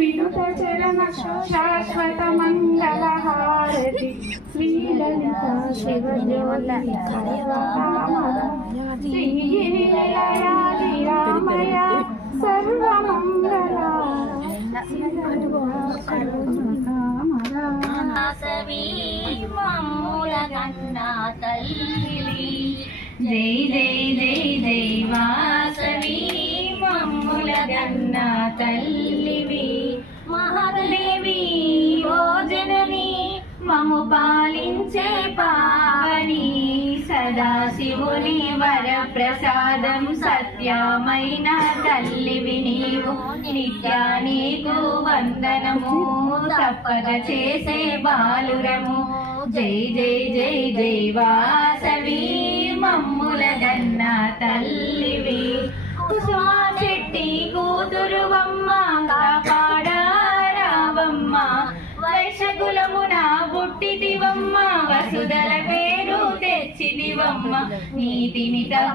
వినుత చరణ శాశ్వత మంగళ హారతి శ్రీలలిత శివజ్యోతి శ్రీగిరిలయాది రామయ సర్వమంగళ మమ్ముల కన్నా తల్లి జై జై జై జై వాసవి మమ్ముల కన్నా తల్లివి మహాదేవి ఓ జనని మము పాలించే పావని సదాశివుని వర ప్రసాదం సత్యమైన తల్లివి నీవు నిత్యా నీకు వందనము తప్పక చేసే బాలురము జై జై జై జై వాసవి మమ్ముల గన్న తల్లివి కుసుమ చెట్టి కూతురువమ్మ కాపాడారావమ్మ వైశకులమున పుట్టిదివమ్మ వసుధల పేరు తెచ్చిదివమ్మ నీతిని తప్ప